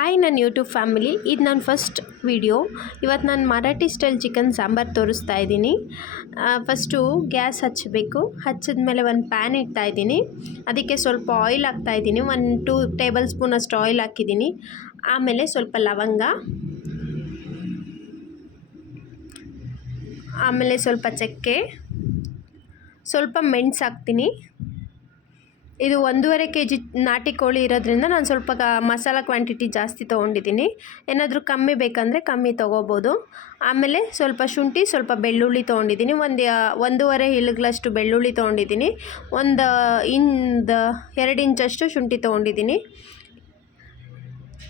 Hi ನನ್ನ YouTube family ಇದು ನನ್ನ ಫಸ್ಟ್ ವಿಡಿಯೋ ಇವತ್ತು ನಾನು ಮರಾಠಿ ಸ್ಟೈಲ್ ಚಿಕನ್ ಸಾಂಬಾರು ತೋರಿಸ್ತಾ ಇದ್ದೀನಿ. ಫಸ್ಟು ಗ್ಯಾಸ್ ಹಚ್ಚಬೇಕು ಹಚ್ಚಿದ ಮೇಲೆ ಒಂದು ಪ್ಯಾನ್ ಇಡ್ತಾ ಇದ್ದೀನಿ. ಅದಕ್ಕೆ ಸ್ವಲ್ಪ ಆಯಿಲ್ ಹಾಕ್ತಾ ಇದ್ದೀನಿ. ಒಂದು ಟೂ ಟೇಬಲ್ ಸ್ಪೂನ್ ಅಷ್ಟು ಆಯಿಲ್ ಹಾಕಿದ್ದೀನಿ. ಆಮೇಲೆ ಸ್ವಲ್ಪ ಲವಂಗ. ಆಮೇಲೆ ಸ್ವಲ್ಪ ಚಕ್ಕೆ. ಸ್ವಲ್ಪ ಮೆಣಸು ಹಾಕ್ತೀನಿ. ಇದು ಒಂದೂವರೆ ಕೆ ಜಿ ನಾಟಿ ಕೋಳಿ ಇರೋದ್ರಿಂದ ನಾನು ಸ್ವಲ್ಪ ಕ ಮಸಾಲ ಕ್ವಾಂಟಿಟಿ ಜಾಸ್ತಿ ತೊಗೊಂಡಿದ್ದೀನಿ. ಏನಾದರೂ ಕಮ್ಮಿ ಬೇಕಂದರೆ ಕಮ್ಮಿ ತೊಗೋಬೋದು. ಆಮೇಲೆ ಸ್ವಲ್ಪ ಶುಂಠಿ, ಸ್ವಲ್ಪ ಬೆಳ್ಳುಳ್ಳಿ ತೊಗೊಂಡಿದ್ದೀನಿ. ಒಂದು ಒಂದೂವರೆ ಇಳುಗಳಷ್ಟು ಬೆಳ್ಳುಳ್ಳಿ ತೊಗೊಂಡಿದ್ದೀನಿ. ಒಂದು ಇಂದ, ಎರಡು ಇಂಚಷ್ಟು ಶುಂಠಿ ತೊಗೊಂಡಿದ್ದೀನಿ.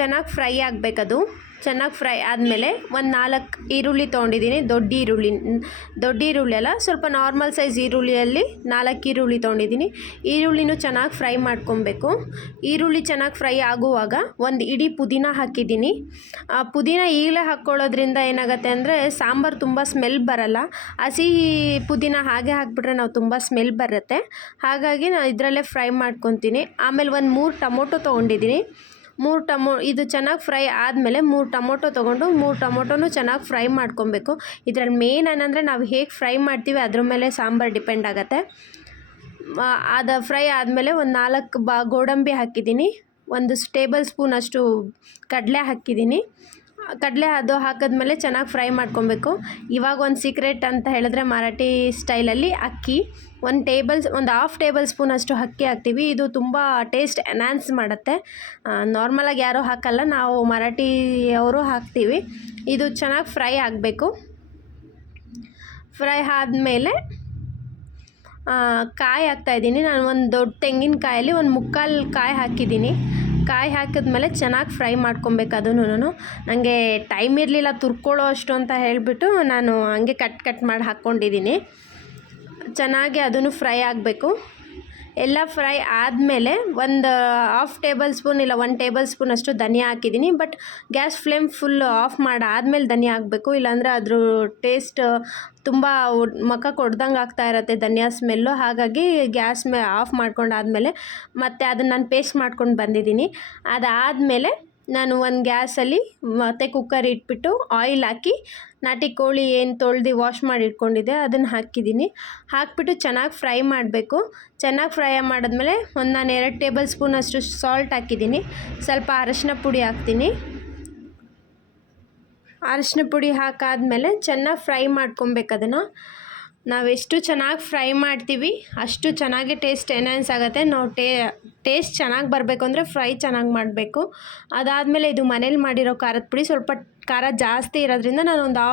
ಚೆನ್ನಾಗಿ ಫ್ರೈ ಆಗಬೇಕದು. ಚೆನ್ನಾಗಿ ಫ್ರೈ ಆದಮೇಲೆ ಒಂದು ನಾಲ್ಕು ಈರುಳ್ಳಿ ತೊಗೊಂಡಿದ್ದೀನಿ. ದೊಡ್ಡ ಈರುಳ್ಳಿ ದೊಡ್ಡ ಈರುಳ್ಳಿ ಅಲ್ಲ, ಸ್ವಲ್ಪ ನಾರ್ಮಲ್ ಸೈಜ್ ಈರುಳ್ಳಿಯಲ್ಲಿ ನಾಲ್ಕು ಈರುಳ್ಳಿ ತೊಗೊಂಡಿದ್ದೀನಿ. ಈರುಳ್ಳಿನೂ ಚೆನ್ನಾಗಿ ಫ್ರೈ ಮಾಡ್ಕೊಬೇಕು. ಈರುಳ್ಳಿ ಚೆನ್ನಾಗಿ ಫ್ರೈ ಆಗುವಾಗ ಒಂದು ಇಡೀ ಪುದೀನ ಹಾಕಿದ್ದೀನಿ. ಆ ಪುದೀನ ಈಗಲೇ ಹಾಕ್ಕೊಳ್ಳೋದ್ರಿಂದ ಏನಾಗುತ್ತೆ ಅಂದರೆ ಸಾಂಬಾರು ತುಂಬ ಸ್ಮೆಲ್ ಬರಲ್ಲ. ಹಸಿ ಪುದೀನ ಹಾಗೆ ಹಾಕ್ಬಿಟ್ರೆ ನಾವು ತುಂಬ ಸ್ಮೆಲ್ ಬರುತ್ತೆ. ಹಾಗಾಗಿ ನಾನು ಇದರಲ್ಲೇ ಫ್ರೈ ಮಾಡ್ಕೊತೀನಿ. ಆಮೇಲೆ ಒಂದು ಮೂರು ಟೊಮೊಟೊ ತೊಗೊಂಡಿದ್ದೀನಿ. ಮೂರು ಟಮೊ, ಇದು ಚೆನ್ನಾಗಿ ಫ್ರೈ ಆದಮೇಲೆ ಮೂರು ಟೊಮೊಟೊ ತೊಗೊಂಡು ಮೂರು ಟೊಮೊಟೊನೂ ಚೆನ್ನಾಗಿ ಫ್ರೈ ಮಾಡ್ಕೊಬೇಕು. ಇದ್ರಲ್ಲಿ ಮೇನ್ ಏನಂದರೆ ನಾವು ಹೇಗೆ ಫ್ರೈ ಮಾಡ್ತೀವಿ ಅದ್ರ ಮೇಲೆ ಸಾಂಬಾರು ಡಿಪೆಂಡ್ ಆಗುತ್ತೆ. ಅದು ಫ್ರೈ ಆದಮೇಲೆ ಒಂದು ನಾಲ್ಕು ಬಾ, ಗೋಡಂಬಿ ಹಾಕಿದ್ದೀನಿ. ಒಂದು ಟೇಬಲ್ ಸ್ಪೂನ್ ಅಷ್ಟು ಕಡಲೆ ಹಾಕಿದ್ದೀನಿ. ಕಡಲೆ ಅದು ಹಾಕಿದ್ಮೇಲೆ ಚೆನ್ನಾಗಿ ಫ್ರೈ ಮಾಡ್ಕೊಬೇಕು. ಇವಾಗ ಒಂದು ಸೀಕ್ರೆಟ್ ಅಂತ ಹೇಳಿದ್ರೆ ಮರಾಠಿ ಸ್ಟೈಲಲ್ಲಿ ಅಕ್ಕಿ. ಒಂದು ಟೇಬಲ್ಸ್ ಒಂದು ಹಾಫ್ ಟೇಬಲ್ ಸ್ಪೂನ್ ಅಷ್ಟು ಅಕ್ಕಿ ಹಾಕ್ತೀವಿ. ಇದು ತುಂಬ ಟೇಸ್ಟ್ ಎನ್ಹಾನ್ಸ್ ಮಾಡುತ್ತೆ. ನಾರ್ಮಲಾಗಿ ಯಾರೂ ಹಾಕಲ್ಲ, ನಾವು ಮರಾಠಿಯವರು ಹಾಕ್ತೀವಿ. ಇದು ಚೆನ್ನಾಗಿ ಫ್ರೈ ಆಗಬೇಕು. ಫ್ರೈ ಆದಮೇಲೆ ಕಾಯಿ ಹಾಕ್ತಾಯಿದ್ದೀನಿ ನಾನು ಒಂದು ದೊಡ್ಡ ತೆಂಗಿನಕಾಯಲ್ಲಿ ಒಂದು ಮುಕ್ಕಾಲು ಕಾಯಿ ಹಾಕಿದ್ದೀನಿ. ಕಾಯಿ ಹಾಕಿದ್ಮೇಲೆ ಚೆನ್ನಾಗಿ ಫ್ರೈ ಮಾಡ್ಕೊಬೇಕು ಅದನ್ನು ನನಗೆ ಟೈಮ್ ಇರಲಿಲ್ಲ ತುರ್ಕೊಳ್ಳೋ ಅಷ್ಟು ಅಂತ ಹೇಳಿಬಿಟ್ಟು ನಾನು ಹಂಗೆ ಕಟ್ ಕಟ್ ಮಾಡಿ ಹಾಕ್ಕೊಂಡಿದ್ದೀನಿ. ಚೆನ್ನಾಗಿ ಅದನ್ನು ಫ್ರೈ ಆಗಬೇಕು. ಎಲ್ಲ ಫ್ರೈ ಆದಮೇಲೆ ಒಂದು ಹಾಫ್ ಟೇಬಲ್ ಸ್ಪೂನ್ ಇಲ್ಲ ಒನ್ ಟೇಬಲ್ ಸ್ಪೂನ್ ಅಷ್ಟು ಧನಿಯಾ ಹಾಕಿದ್ದೀನಿ. But gas flame full off ಮಾಡಿ ಆದಮೇಲೆ ಧನಿಯಾ ಹಾಕಬೇಕು. ಇಲ್ಲಾಂದರೆ ಅದ್ರ ಟೇಸ್ಟ್ ತುಂಬ ಮಕ್ಕ ಕೊಡ್ದಂಗೆ ಆಗ್ತಾ ಇರುತ್ತೆ ಧನಿಯಾ ಸ್ಮೆಲ್ಲು. ಹಾಗಾಗಿ ಗ್ಯಾಸ್ ಮೇ ಆಫ್ ಮಾಡ್ಕೊಂಡಾದಮೇಲೆ ಮತ್ತು ಅದನ್ನು ನಾನು ಪೇಸ್ಟ್ ಮಾಡ್ಕೊಂಡು ಬಂದಿದ್ದೀನಿ. ಅದಾದಮೇಲೆ ನಾನು ಒಂದು ಗ್ಯಾಸಲ್ಲಿ ಮತ್ತೆ ಕುಕ್ಕರ್ ಇಟ್ಬಿಟ್ಟು ಆಯಿಲ್ ಹಾಕಿ, ನಾಟಿ ಕೋಳಿ ಏನು ತೊಳ್ದು ವಾಶ್ ಮಾಡಿ ಇಟ್ಕೊಂಡಿದ್ದೆ ಅದನ್ನು ಹಾಕಿದ್ದೀನಿ. ಹಾಕಿಬಿಟ್ಟು ಚೆನ್ನಾಗಿ ಫ್ರೈ ಮಾಡಬೇಕು. ಚೆನ್ನಾಗಿ ಫ್ರೈ ಮಾಡಿದ್ಮೇಲೆ ಒಂದು ನಾನು ಎರಡು ಟೇಬಲ್ ಸ್ಪೂನ್ ಅಷ್ಟು ಸಾಲ್ಟ್ ಹಾಕಿದ್ದೀನಿ. ಸ್ವಲ್ಪ ಅರಶಿನ ಪುಡಿ ಹಾಕ್ತೀನಿ. ಅರಶಿನ ಪುಡಿ ಹಾಕಾದ್ಮೇಲೆ ಚೆನ್ನಾಗಿ ಫ್ರೈ ಮಾಡ್ಕೊಬೇಕು ಅದನ್ನು. ನಾವೆಷ್ಟು ಚೆನ್ನಾಗಿ ಫ್ರೈ ಮಾಡ್ತೀವಿ, ಅಷ್ಟು ಚೆನ್ನಾಗಿ ಟೇಸ್ಟ್ ಎನ್ಹಾನ್ಸ್ ಆಗುತ್ತೆ. ನಾವು ಟೇ, ಟೇಸ್ಟ್ ಚೆನ್ನಾಗಿ ಬರಬೇಕು ಅಂದರೆ ಫ್ರೈ ಚೆನ್ನಾಗಿ ಮಾಡಬೇಕು. ಅದಾದಮೇಲೆ ಇದು ಮನೇಲಿ ಮಾಡಿರೋ ಖಾರದ ಪುಡಿ ಸ್ವಲ್ಪ ಖಾರ ಜಾಸ್ತಿ ಇರೋದ್ರಿಂದ ನಾನು ಒಂದು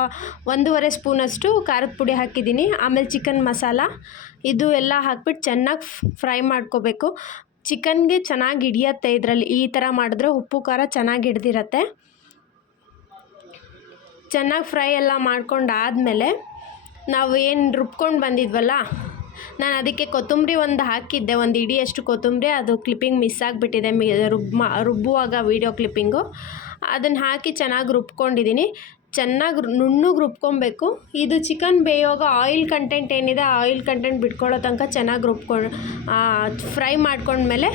ಒಂದೂವರೆ ಸ್ಪೂನಷ್ಟು ಖಾರದ ಪುಡಿ ಹಾಕಿದ್ದೀನಿ. ಆಮೇಲೆ ಚಿಕನ್ ಮಸಾಲ, ಇದು ಎಲ್ಲ ಹಾಕ್ಬಿಟ್ಟು ಚೆನ್ನಾಗಿ ಫ್ರೈ ಮಾಡ್ಕೋಬೇಕು. ಚಿಕನ್ಗೆ ಚೆನ್ನಾಗಿ ಹಿಡಿಯತ್ತೆ ಇದರಲ್ಲಿ. ಈ ಥರ ಮಾಡಿದ್ರೆ ಉಪ್ಪು, ಖಾರ ಚೆನ್ನಾಗಿ ಹಿಡ್ದಿರತ್ತೆ. ಚೆನ್ನಾಗಿ ಫ್ರೈ ಎಲ್ಲ ಮಾಡ್ಕೊಂಡು ಆದಮೇಲೆ ನಾವು ಏನು ರುಬ್ಕೊಂಡು ಬಂದಿದ್ವಲ್ಲ, ನಾನು ಅದಕ್ಕೆ ಕೊತ್ತಂಬರಿ ಒಂದು ಹಾಕಿದ್ದೆ, ಒಂದು ಇಡಿಯಷ್ಟು ಕೊತ್ತಂಬರಿ, ಅದು ಕ್ಲಿಪ್ಪಿಂಗ್ ಮಿಸ್ ಆಗಿಬಿಟ್ಟಿದೆ, ಮಿ, ರುಬ್, ಮಾ, ರುಬ್ಬುವಾಗ ವೀಡಿಯೋ ಕ್ಲಿಪ್ಪಿಂಗು ಅದನ್ನು ಹಾಕಿ ಚೆನ್ನಾಗಿ ರುಬ್ಕೊಂಡಿದ್ದೀನಿ ಚೆನ್ನಾಗಿ ನುಣ್ಣಗೆ ರುಬ್ಕೊಬೇಕು. ಇದು ಚಿಕನ್ ಬೇಯುವಾಗ ಆಯಿಲ್ ಕಂಟೆಂಟ್ ಏನಿದೆ ಆಯಿಲ್ ಕಂಟೆಂಟ್ ಬಿಟ್ಕೊಳ್ಳೋ ತನಕ ಚೆನ್ನಾಗಿ ರುಬ್ಕೊಂಡು ಫ್ರೈ ಮಾಡ್ಕೊಂಡ್ಮೇಲೆ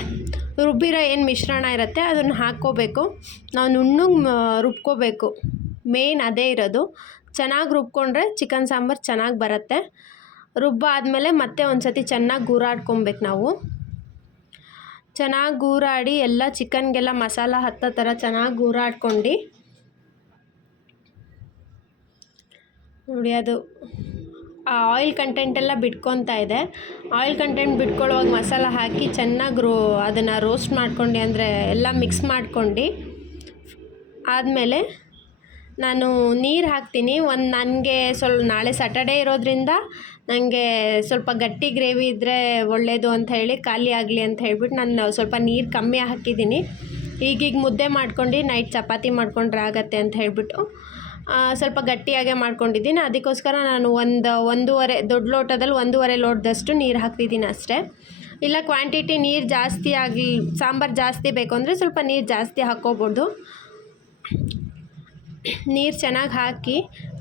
ರುಬ್ಬಿರೋ ಏನು ಮಿಶ್ರಣ ಇರುತ್ತೆ, ಅದನ್ನು ಹಾಕ್ಕೋಬೇಕು. ನಾವು ನುಣ್ಣಗೆ ರುಬ್ಕೋಬೇಕು. ಮೇನ್ ಅದೇ ಇರೋದು. ಚೆನ್ನಾಗಿ ರುಬ್ಕೊಂಡ್ರೆ ಚಿಕನ್ ಸಾಂಬಾರು ಚೆನ್ನಾಗಿ ಬರುತ್ತೆ. ರುಬ್ಬಾದಮೇಲೆ ಮತ್ತೆ ಒಂದು ಸತಿ ಚೆನ್ನಾಗಿ ಗೂರಾಡ್ಕೊಬೇಕು ನಾವು. ಚೆನ್ನಾಗಿ ಗೂರಾಡಿ ಎಲ್ಲ ಚಿಕನ್ಗೆಲ್ಲ ಮಸಾಲ ಹತ್ತೋ ಥರ ಚೆನ್ನಾಗಿ ಗೂರಾಡ್ಕೊಂಡು. ನೋಡಿ ಅದು, ಆ ಆಯಿಲ್ ಕಂಟೆಂಟ್ ಎಲ್ಲ ಬಿಟ್ಕೊತಾ ಇದೆ. ಆಯಿಲ್ ಕಂಟೆಂಟ್ ಬಿಟ್ಕೊಳ್ಳುವಾಗ ಮಸಾಲ ಹಾಕಿ ಚೆನ್ನಾಗಿ ರೋ, ಅದನ್ನು ರೋಸ್ಟ್ ಮಾಡ್ಕೊಂಡು ಅಂದರೆ ಎಲ್ಲ ಮಿಕ್ಸ್ ಮಾಡ್ಕೊಂಡು ಆದಮೇಲೆ ನಾನು ನೀರು ಹಾಕ್ತೀನಿ. ಒಂದು ನನಗೆ ಸ್ವಲ್ಪ ನಾಳೆ ಸ್ಯಾಟರ್ಡೇ ಇರೋದ್ರಿಂದ ನನಗೆ ಸ್ವಲ್ಪ ಗಟ್ಟಿ ಗ್ರೇವಿ ಇದ್ದರೆ ಒಳ್ಳೆಯದು ಅಂತ ಹೇಳಿ ಖಾಲಿ ಆಗಲಿ ಅಂತ ಹೇಳ್ಬಿಟ್ಟು ನಾನು ಸ್ವಲ್ಪ ನೀರು ಕಮ್ಮಿ ಹಾಕಿದ್ದೀನಿ. ಈಗೀಗ ಮುದ್ದೆ ಮಾಡ್ಕೊಂಡು ನೈಟ್ ಚಪಾತಿ ಮಾಡ್ಕೊಂಡ್ರೆ ಆಗತ್ತೆ ಅಂತ ಹೇಳಿಬಿಟ್ಟು ಸ್ವಲ್ಪ ಗಟ್ಟಿಯಾಗೆ ಮಾಡ್ಕೊಂಡಿದ್ದೀನಿ. ಅದಕ್ಕೋಸ್ಕರ ನಾನು ಒಂದು, ಒಂದೂವರೆ ದೊಡ್ಡ ಲೋಟದಲ್ಲಿ ಒಂದೂವರೆ ಲೋಟದಷ್ಟು ನೀರು ಹಾಕ್ತಿದ್ದೀನಿ ಅಷ್ಟೇ. ಇಲ್ಲ ಕ್ವಾಂಟಿಟಿ ನೀರು ಜಾಸ್ತಿ ಆಗಲಿ, ಸಾಂಬಾರು ಜಾಸ್ತಿ ಬೇಕು ಅಂದರೆ ಸ್ವಲ್ಪ ನೀರು ಜಾಸ್ತಿ ಹಾಕ್ಕೋಬೋದು. ನೀರು ಚೆನ್ನಾಗಿ ಹಾಕಿ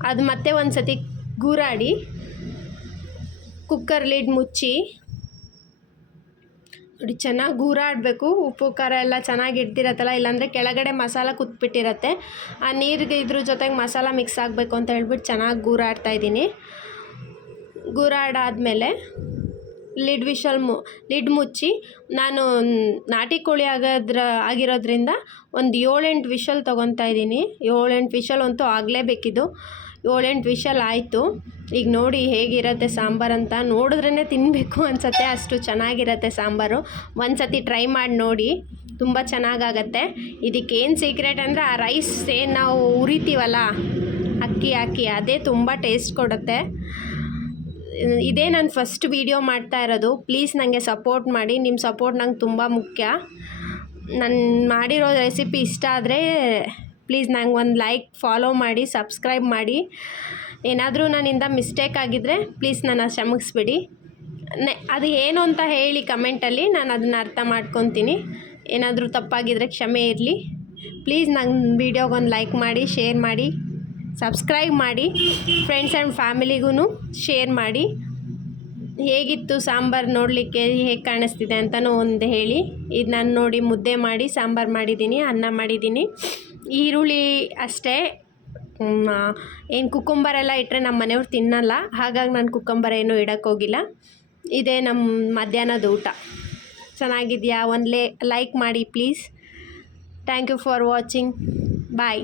ಅದು ಮತ್ತೆ ಒಂದು ಸತಿ ಗೂರಾಡಿ ಕುಕ್ಕರ್ ಲಿಡ್ ಮುಚ್ಚಿ. ನೋಡಿ ಚೆನ್ನಾಗಿ ಗೂರಾಡಬೇಕು. ಉಪ್ಪು, ಖಾರ ಎಲ್ಲ ಚೆನ್ನಾಗಿ ಇಡ್ತಿರತ್ತಲ್ಲ, ಇಲ್ಲಾಂದರೆ ಕೆಳಗಡೆ ಮಸಾಲ ಕುತ್ಬಿಟ್ಟಿರತ್ತೆ. ಆ ನೀರಿಗೆ ಇದ್ರ ಜೊತೆಗೆ ಮಸಾಲ ಮಿಕ್ಸ್ ಆಗಬೇಕು ಅಂತ ಹೇಳ್ಬಿಟ್ಟು ಚೆನ್ನಾಗಿ ಗೂರಾಡ್ತಾ ಇದ್ದೀನಿ. ಗೂರಾಡಾದಮೇಲೆ ಲಿಡ್ ವಿಶಲ್ ಮು, ಲಿಡ್ ಮುಚ್ಚಿ, ನಾನು ನಾಟಿ ಕೋಳಿ ಆಗೋದ್ರ, ಆಗಿರೋದ್ರಿಂದ ಒಂದು ಏಳೆಂಟು ವಿಶಲ್ ತೊಗೊತಾ ಇದ್ದೀನಿ. ಏಳೆಂಟು ವಿಶಲ್ ಅಂತೂ ಆಗಲೇಬೇಕಿದು. ಏಳೆಂಟು ವಿಶಲ್ ಆಯಿತು. ಈಗ ನೋಡಿ ಹೇಗಿರತ್ತೆ ಸಾಂಬಾರು ಅಂತ. ನೋಡಿದ್ರೇ ತಿನ್ನಬೇಕು ಅನಿಸತ್ತೆ, ಅಷ್ಟು ಚೆನ್ನಾಗಿರತ್ತೆ ಸಾಂಬಾರು. ಒಂದು ಸತಿ ಟ್ರೈ ಮಾಡಿ ನೋಡಿ. ತುಂಬ ಚೆನ್ನಾಗಾಗತ್ತೆ. ಇದಕ್ಕೇನು ಸೀಕ್ರೆಟ್ ಅಂದರೆ ಆ ರೈಸ್ ಏನು ನಾವು ಉರಿತೀವಲ್ಲ, ಅಕ್ಕಿ ಹಾಕಿ, ಅದೇ ತುಂಬ ಟೇಸ್ಟ್ ಕೊಡುತ್ತೆ. ಇದೇ ನಾನು ಫಸ್ಟ್ ವೀಡಿಯೋ ಮಾಡ್ತಾ ಇರೋದು. ಪ್ಲೀಸ್ ನನಗೆ ಸಪೋರ್ಟ್ ಮಾಡಿ. ನಿಮ್ಮ ಸಪೋರ್ಟ್ ನಂಗೆ ತುಂಬ ಮುಖ್ಯ. ನಾನು ಮಾಡಿರೋ ರೆಸಿಪಿ ಇಷ್ಟ ಆದರೆ ಪ್ಲೀಸ್ ನಂಗೆ ಒಂದು ಲೈಕ್ ಫಾಲೋ ಮಾಡಿ ಸಬ್ಸ್ಕ್ರೈಬ್ ಮಾಡಿ. ಏನಾದರೂ ನನ್ನಿಂದ ಮಿಸ್ಟೇಕ್ ಆಗಿದ್ದರೆ ಪ್ಲೀಸ್ ನನ್ನ ಕ್ಷಮಿಸ್ಬಿಡಿ. ನೆ, ಅದು ಏನು ಅಂತ ಹೇಳಿ ಕಮೆಂಟಲ್ಲಿ ನಾನು ಅದನ್ನ ಅರ್ಥ ಮಾಡ್ಕೊತೀನಿ. ಏನಾದರೂ ತಪ್ಪಾಗಿದ್ದರೆ ಕ್ಷಮೆ ಇರಲಿ. ಪ್ಲೀಸ್ ನಂಗೆ ವೀಡಿಯೋಗೊಂದು ಲೈಕ್ ಮಾಡಿ ಶೇರ್ ಮಾಡಿ. ಸಬ್ಸ್ಕ್ರೈಬ್ ಮಾಡಿ ಫ್ರೆಂಡ್ಸ್ ಆ್ಯಂಡ್ ಫ್ಯಾಮಿಲಿಗೂ ಶೇರ್ ಮಾಡಿ. ಹೇಗಿತ್ತು ಸಾಂಬಾರು ನೋಡಲಿಕ್ಕೆ ಹೇಗೆ ಕಾಣಿಸ್ತಿದೆ ಅಂತಲೂ ಒಂದು ಹೇಳಿ. ಇದು ನಾನು ನೋಡಿ ಮುದ್ದೆ ಮಾಡಿ, ಸಾಂಬಾರು ಮಾಡಿದ್ದೀನಿ ಅನ್ನ ಮಾಡಿದ್ದೀನಿ ಈರುಳ್ಳಿ ಅಷ್ಟೇ. ಏನು ಕುಕ್ಕುಂಬರ್ ಎಲ್ಲ ಇಟ್ಟರೆ ನಮ್ಮ ಮನೆಯವ್ರು ತಿನ್ನಲ್ಲ. ಹಾಗಾಗಿ ನಾನು ಕುಕ್ಕಂಬರ್ ಏನೂ ಇಡೋಕ್ಕೋಗಿಲ್ಲ ಇದೇ ನಮ್ಮ ಮಧ್ಯಾಹ್ನದ ಊಟ. ಚೆನ್ನಾಗಿದೆಯಾ? ಒಂದು ಲೇ ಲೈಕ್ ಮಾಡಿ please thank you for watching bye